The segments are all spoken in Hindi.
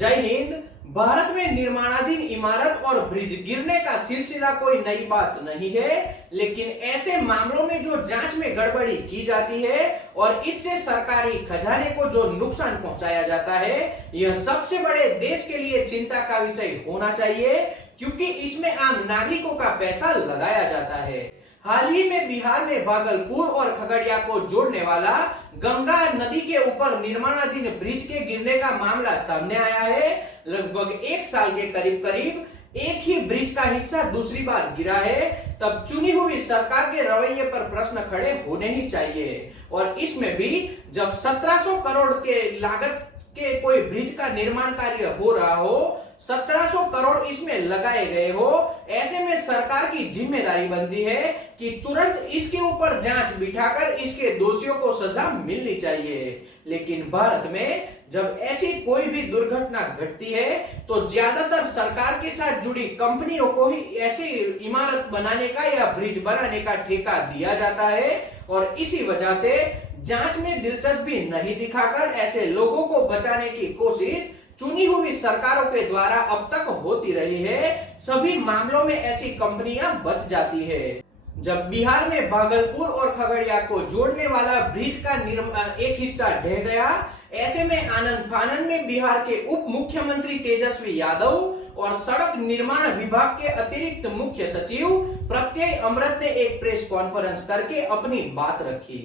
जय हिंद। भारत में निर्माणाधीन इमारत और ब्रिज गिरने का सिलसिला कोई नई बात नहीं है, लेकिन ऐसे मामलों में जो जांच में गड़बड़ी की जाती है और इससे सरकारी खजाने को जो नुकसान पहुंचाया जाता है, यह सबसे बड़े देश के लिए चिंता का विषय होना चाहिए, क्योंकि इसमें आम नागरिकों का पैसा लगाया जाता है। हाल ही में बिहार में भागलपुर और खगड़िया को जोड़ने वाला गंगा नदी के ऊपर निर्माणाधीन ब्रिज के गिरने का मामला सामने आया है। लगभग एक साल के करीब करीब एक ही ब्रिज का हिस्सा दूसरी बार गिरा है। तब चुनी हुई सरकार के रवैये पर प्रश्न खड़े होने ही चाहिए। और इसमें भी जब 1700 करोड़ के लागत के कोई ब्रिज का निर्माण कार्य हो रहा हो, 1700 करोड़ इसमें लगाए गए हो, ऐसे में सरकार की जिम्मेदारी बनती है कि तुरंत इसके ऊपर जांच बिठाकर इसके दोषियों को सजा मिलनी चाहिए। लेकिन भारत में जब ऐसी कोई भी दुर्घटना घटती है तो ज्यादातर सरकार के साथ जुड़ी कंपनियों को ही ऐसी इमारत बनाने का या ब्रिज बनाने का ठेका दिया जाता है, और इसी वजह से जांच में दिलचस्पी नहीं दिखाकर ऐसे लोगों को बचाने की कोशिश चुनी हुई सरकारों के द्वारा अब तक होती रही है। सभी मामलों में ऐसी कंपनियां बच जाती है। जब बिहार में भागलपुर और खगड़िया को जोड़ने वाला ब्रिज का एक हिस्सा ढह गया, ऐसे में आनंद फानन में बिहार के उप मुख्यमंत्री तेजस्वी यादव और सड़क निर्माण विभाग के अतिरिक्त मुख्य सचिव प्रत्यय अमृत ने एक प्रेस कॉन्फ्रेंस करके अपनी बात रखी।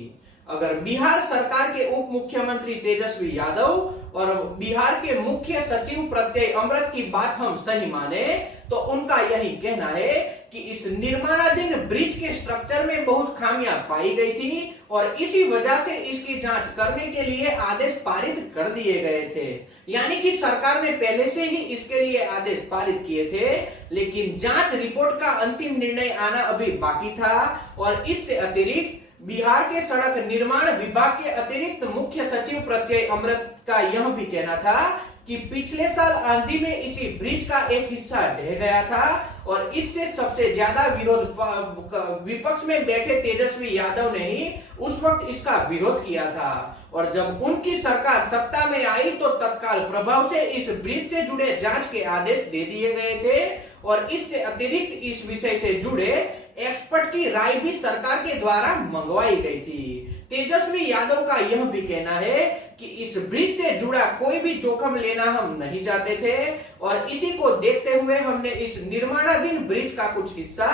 अगर बिहार सरकार के उप मुख्यमंत्री तेजस्वी यादव और बिहार के मुख्य सचिव प्रत्यय अमृत की बात हम सही माने, तो उनका यही कहना है कि इस निर्माणाधीन ब्रिज के स्ट्रक्चर में बहुत खामियां पाई गई थी और इसी वजह से इसकी जांच करने के लिए आदेश पारित कर दिए गए थे। यानी कि सरकार ने पहले से ही इसके लिए आदेश पारित किए थे, लेकिन जांच रिपोर्ट का अंतिम निर्णय आना अभी बाकी था। और इससे अतिरिक्त बिहार के सड़क निर्माण विभाग के अतिरिक्त मुख्य सचिव प्रत्यय अमृत का यह भी कहना था कि पिछले साल आंधी में इसी ब्रिज का एक हिस्सा ढह गया था और इससे सबसे ज्यादा विरोध विपक्ष में बैठे तेजस्वी यादव ने ही उस वक्त इसका विरोध किया था। और जब उनकी सरकार सत्ता में आई तो तत्काल प्रभाव से इस ब्रिज से जुड़े जांच के आदेश दे दिए गए थे और इससे अतिरिक्त इस विषय से जुड़े एक्सपर्ट की राय भी सरकार के द्वारा मंगवाई गई थी। तेजस्वी यादव का यह भी कहना है कि इस ब्रिज से जुड़ा कोई भी जोखिम लेना हम नहीं चाहते थे और इसी को देखते हुए हमने इस निर्माणाधीन ब्रिज का कुछ हिस्सा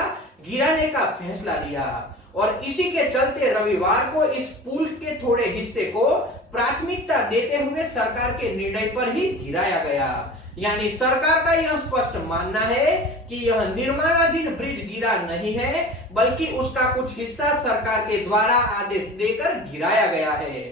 गिराने का फैसला लिया और इसी के चलते रविवार को इस पुल के थोड़े हिस्से को प्राथमिकता देते हुए सरकार के निर्णय पर ही गिराया गया। यानी सरकार का यह स्पष्ट मानना है कि यह निर्माणाधीन ब्रिज गिरा नहीं है, बल्कि उसका कुछ हिस्सा सरकार के द्वारा आदेश देकर गिराया गया है।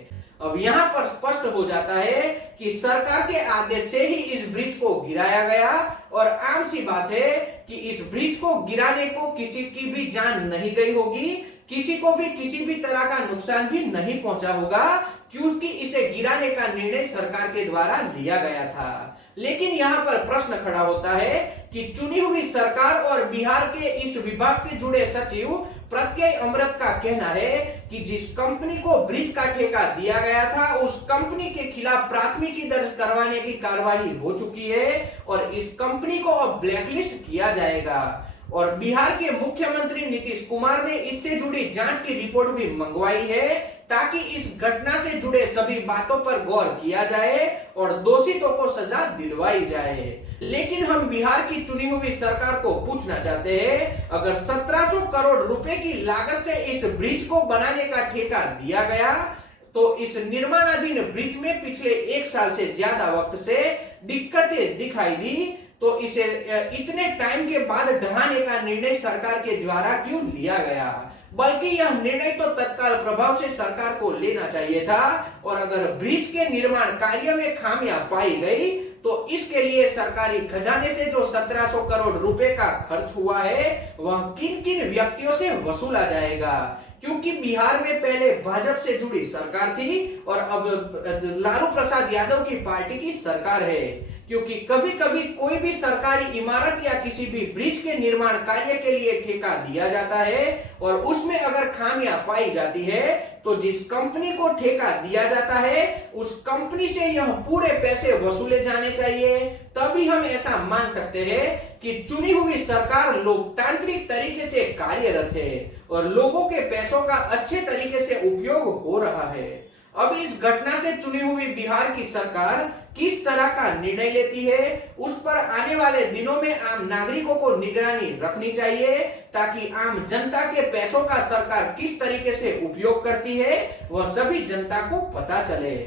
अब यहाँ पर स्पष्ट हो जाता है कि सरकार के आदेश से ही इस ब्रिज को गिराया गया और आम सी बात है कि इस ब्रिज को गिराने को किसी की भी जान नहीं गई होगी, किसी को भी किसी भी तरह का नुकसान भी नहीं पहुंचा होगा, क्योंकि इसे गिराने का निर्णय सरकार के द्वारा लिया गया था। लेकिन यहाँ पर प्रश्न खड़ा होता है कि चुनी हुई सरकार और बिहार के इस विभाग से जुड़े सचिव प्रत्यय अमृत का कहना है कि जिस कंपनी को ब्रिज का ठेका दिया गया था उस कंपनी के खिलाफ प्राथमिकी दर्ज करवाने की कार्रवाई हो चुकी है और इस कंपनी को अब ब्लैकलिस्ट किया जाएगा। और बिहार के मुख्यमंत्री नीतीश कुमार ने इससे जुड़ी जांच की रिपोर्ट भी मंगवाई है ताकि इस घटना से जुड़े सभी बातों पर गौर किया जाए और दोषियों को सजा दिलवाई जाए। लेकिन हम बिहार की चुनी हुई सरकार को पूछना चाहते हैं, अगर 1700 करोड़ रुपए की लागत से इस ब्रिज को बनाने का ठेका दिया गया तो इस निर्माणाधीन ब्रिज में पिछले एक साल से ज्यादा वक्त से दिक्कतें दिखाई दी, तो इसे इतने टाइम के बाद ढहाने का निर्णय सरकार के द्वारा क्यों लिया गया? बल्कि यह निर्णय तो तत्काल प्रभाव से सरकार को लेना चाहिए था। और अगर ब्रिज के निर्माण कार्य में खामियां पाई गई तो इसके लिए सरकारी खजाने से जो 1700 करोड़ रुपए का खर्च हुआ है वह किन किन व्यक्तियों से वसूला जाएगा? क्योंकि बिहार में पहले भाजपा से जुड़ी सरकार थी और अब लालू प्रसाद यादव की पार्टी की सरकार है। क्योंकि कभी कभी कोई भी सरकारी इमारत या किसी भी ब्रिज के निर्माण कार्य के लिए ठेका दिया जाता है और उसमें अगर खामियां पाई जाती है तो जिस कंपनी को ठेका दिया जाता है उस कंपनी से यह पूरे पैसे वसूले जाने चाहिए। तभी हम ऐसा मान सकते हैं कि चुनी हुई सरकार लोकतांत्रिक तरीके से कार्यरत है और लोगों के पैसों का अच्छे तरीके से उपयोग हो रहा है। अब इस घटना से चुनी हुई बिहार की सरकार किस तरह का निर्णय लेती है उस पर आने वाले दिनों में आम नागरिकों को निगरानी रखनी चाहिए, ताकि आम जनता के पैसों का सरकार किस तरीके से उपयोग करती है वह सभी जनता को पता चले।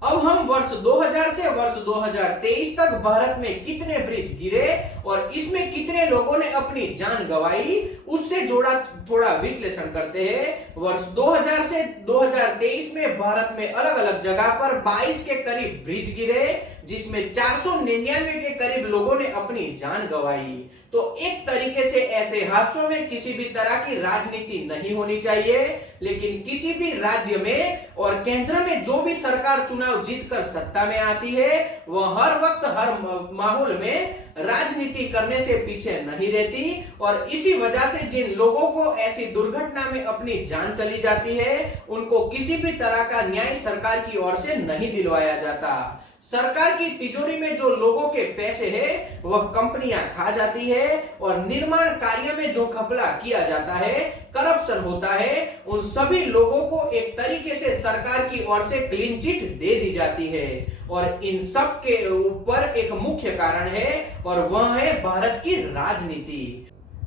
अब हम वर्ष 2000 से वर्ष 2023 तक भारत में कितने ब्रिज गिरे और इसमें कितने लोगों ने अपनी जान गंवाई उससे जोड़ा थोड़ा विश्लेषण करते हैं। वर्ष 2000 से 2023 में भारत में अलग अलग जगह पर 22 के करीब ब्रिज गिरे, जिसमें 499 के करीब लोगों ने अपनी जान गंवाई। तो एक तरीके से ऐसे हादसों में किसी भी तरह की राजनीति नहीं होनी चाहिए, लेकिन किसी भी राज्य में और केंद्र में जो भी सरकार चुनाव जीतकर सत्ता में आती है वह हर वक्त हर माहौल में राजनीति करने से पीछे नहीं रहती और इसी वजह से जिन लोगों को ऐसी दुर्घटना में अपनी जान चली जाती है उनको किसी भी तरह का न्याय सरकार की ओर से नहीं दिलवाया जाता। सरकार की तिजोरी में जो लोगों के पैसे हैं वह कंपनियां खा जाती है और निर्माण कार्य में जो घपला किया जाता है, करप्शन होता है, उन सभी लोगों को एक तरीके से सरकार की ओर से क्लीन चिट दे दी जाती है। और इन सब के ऊपर एक मुख्य कारण है और वह है भारत की राजनीति।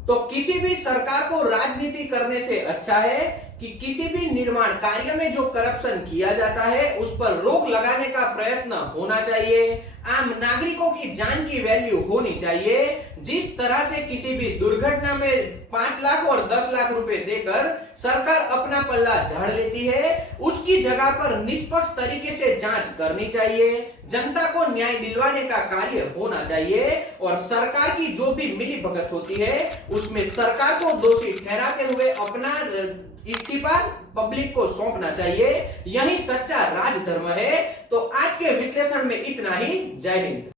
तो किसी भी सरकार को राजनीति करने से अच्छा है कि किसी भी निर्माण कार्य में जो करप्शन किया जाता है उस पर रोक लगाने का प्रयत्न होना चाहिए। आम नागरिकों की जान की वैल्यू होनी चाहिए। जिस तरह से किसी भी दुर्घटना में 5 लाख और 10 लाख रुपए देकर सरकार अपना पल्ला झाड़ लेती है, उसकी जगह पर निष्पक्ष तरीके से जांच करनी चाहिए, जनता को न्याय दिलवाने का कार्य होना चाहिए और सरकार की जो भी मिलीभगत होती है उसमें सरकार को दोषी ठहराते हुए अपना इस्तीफा पब्लिक को सौंपना चाहिए। यही सच्चा राजधर्म है। तो आज के विश्लेषण में इतना ही। जय हिंद।